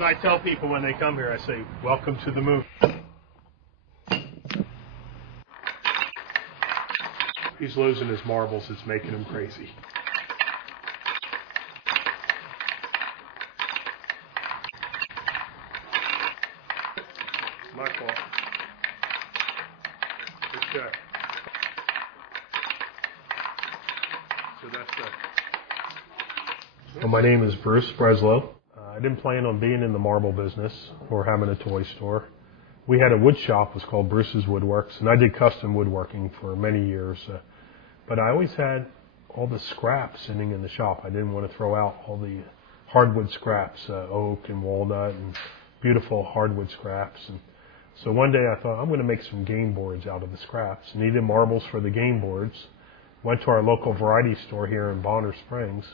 what I tell people when they come here. I say, welcome to the moon. He's losing his marbles. It's making him crazy. My fault. Good check. So that's Well, my name is Bruce Breslow. I didn't plan on being in the marble business or having a toy store. We had a wood shop, it was called Bruce's Woodworks, and I did custom woodworking for many years. But I always had all the scraps sitting in the shop. I didn't want to throw out all the hardwood scraps, oak and walnut and beautiful hardwood scraps. And so one day I thought, I'm going to make some game boards out of the scraps. Needed marbles for the game boards. Went to our local variety store here in Bonner Springs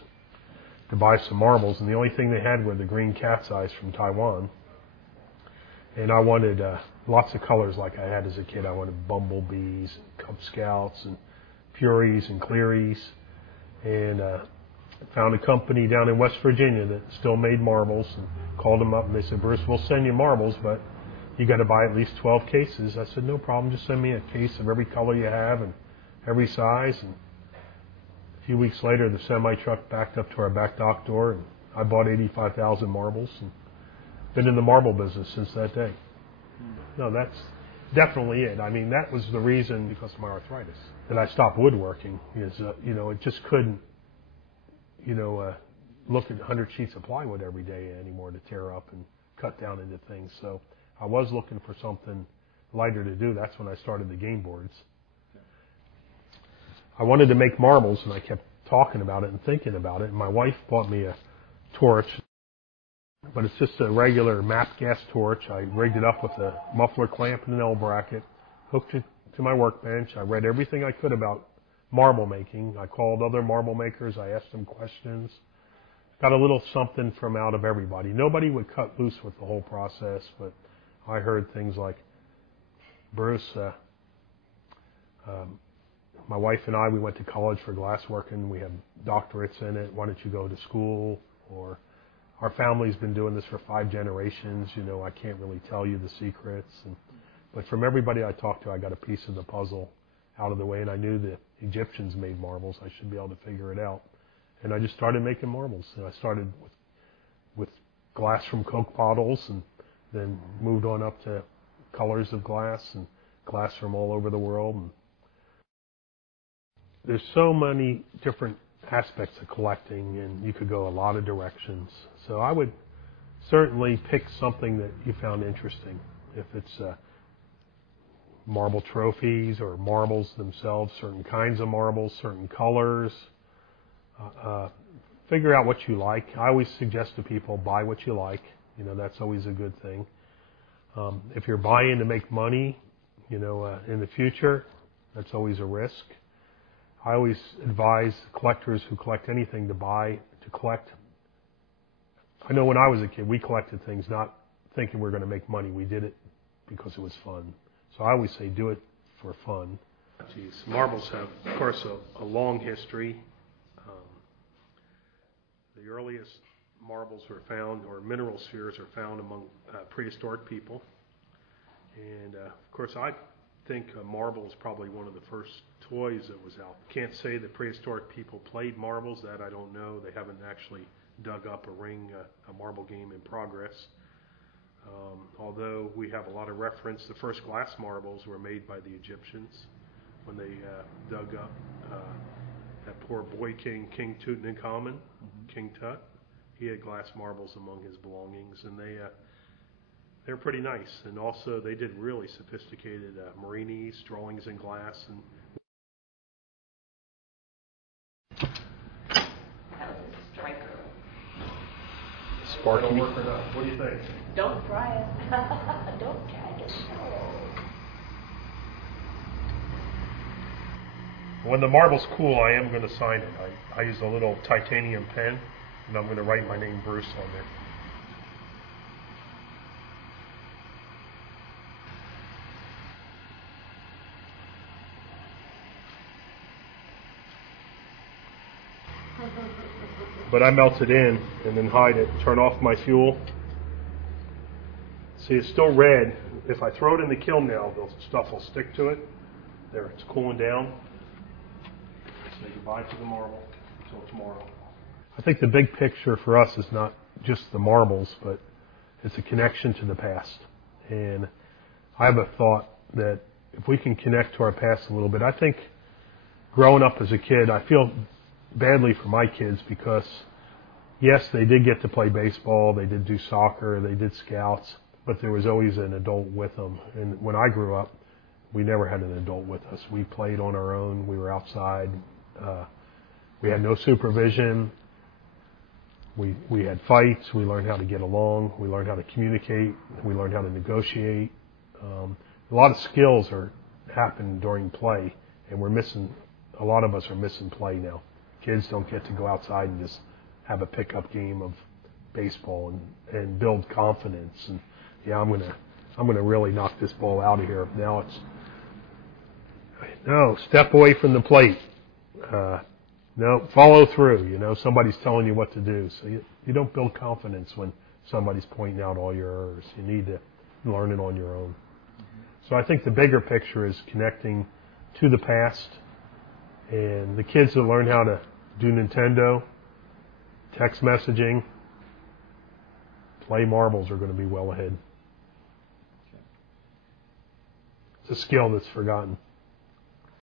to buy some marbles, and the only thing they had were the green cat's eyes from Taiwan. And I wanted lots of colors like I had as a kid. I wanted bumblebees, and Cub Scouts, and Furies, and Clearys. And found a company down in West Virginia that still made marbles, and called them up, and they said, Bruce, we'll send you marbles, but you got to buy at least 12 cases. I said, no problem, just send me a case of every color you have and every size. And a few weeks later, the semi-truck backed up to our back dock door, and I bought 85,000 marbles and been in the marble business since that day. No, that's definitely it. I mean, that was the reason, because of my arthritis, that I stopped woodworking. Is it just couldn't, look at 100 sheets of plywood every day anymore to tear up and cut down into things. So I was looking for something lighter to do. That's when I started the game boards. I wanted to make marbles, and I kept talking about it and thinking about it. And my wife bought me a torch, but it's just a regular MAP gas torch. I rigged it up with a muffler clamp and an L bracket, hooked it to my workbench. I read everything I could about marble making. I called other marble makers. I asked them questions. Got a little something from out of everybody. Nobody would cut loose with the whole process, but I heard things like, Bruce, my wife and I, we went to college for glassworking. We have doctorates in it. Why don't you go to school? Or our family's been doing this for 5 generations. I can't really tell you the secrets. But from everybody I talked to, I got a piece of the puzzle out of the way, and I knew the Egyptians made marbles. I should be able to figure it out. And I just started making marbles. And I started with glass from Coke bottles, and then moved on up to colors of glass and glass from all over the world. And there's so many different aspects of collecting, and you could go a lot of directions. So I would certainly pick something that you found interesting. If it's marble trophies or marbles themselves, certain kinds of marbles, certain colors. Figure out what you like. I always suggest to people, buy what you like. That's always a good thing. If you're buying to make money, in the future, that's always a risk. I always advise collectors who collect anything to collect. I know when I was a kid, we collected things not thinking we're going to make money. We did it because it was fun. So I always say do it for fun. Marbles have, of course, a long history. The earliest marbles were found, or mineral spheres are found among prehistoric people. And, of course, I think a marble is probably one of the first toys that was out. Can't say that prehistoric people played marbles. That I don't know. They haven't actually dug up a marble game in progress. Although we have a lot of reference, the first glass marbles were made by the Egyptians when they dug up that poor boy king, King Tutankhamun, King Tut. He had glass marbles among his belongings, and they're pretty nice. And also they did really sophisticated marinis, drawings in glass. And that was a striker. Sparky. That'll work or not? What do you think? Don't try it. Don't try it. When the marble's cool, I am going to sign it. I use a little titanium pen, and I'm going to write my name, Bruce, on there. But I melt it in and then hide it, turn off my fuel, See, it's still red. If I throw it in the kiln now, the stuff will stick to it. There, it's cooling down. Say goodbye to the marble until tomorrow. I think the big picture for us is not just the marbles, but it's a connection to the past. And I have a thought that if we can connect to our past a little bit, I think growing up as a kid, I feel badly for my kids because, yes, they did get to play baseball, they did do soccer, they did scouts, but there was always an adult with them. And when I grew up, we never had an adult with us. We played on our own. We were outside. We had no supervision. We had fights. We learned how to get along. We learned how to communicate. We learned how to negotiate. A lot of skills happen during play, and a lot of us are missing play now. Kids don't get to go outside and just have a pickup game of baseball and build confidence. And yeah, I'm gonna really knock this ball out of here. Now no, step away from the plate. No, follow through. Somebody's telling you what to do. So you don't build confidence when somebody's pointing out all your errors. You need to learn it on your own. So I think the bigger picture is connecting to the past, and the kids that learn how to do Nintendo, text messaging, play marbles are going to be well ahead. It's a skill that's forgotten.